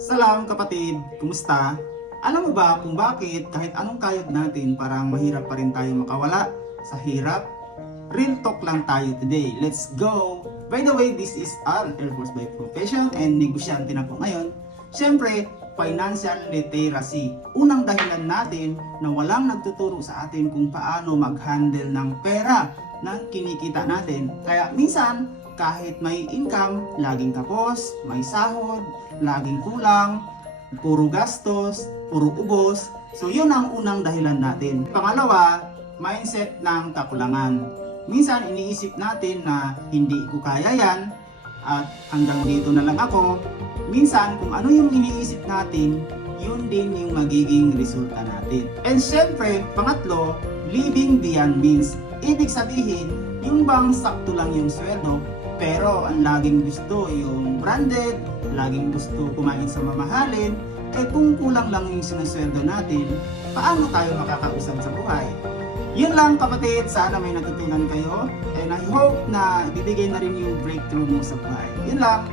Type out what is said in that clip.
Salam kapatid, kumusta? Alam mo ba kung bakit kahit anong kayod natin parang mahirap pa rin tayo makawala sa hirap? Real talk lang tayo today. Let's go! By the way, this is Al, Air Force by profession and negosyante na po ngayon. Siyempre, financial literacy. Unang dahilan natin na walang nagtuturo sa atin kung paano mag-handle ng pera na kinikita natin. Kaya minsan, kahit may income, laging kapos, may sahod, laging kulang, puro gastos, puro ubos. So yun ang unang dahilan natin. Pangalawa, mindset ng kakulangan. Minsan iniisip natin na hindi ko kaya yan at hanggang dito na lang ako. Minsan kung ano yung iniisip natin, yun din yung magiging resulta natin. And syempre, pangatlo, living beyond means. Ibig sabihin, yung bang sakto lang yung sweldo, pero ang laging gusto yung branded, laging gusto kumain sa mamahalin, kung kulang lang yung sinusweldo natin, paano tayo makakausap sa buhay? Yun lang kapatid, sana may natutunan kayo, and I hope na ibibigay na rin yung breakthrough mo sa buhay. Yun lang.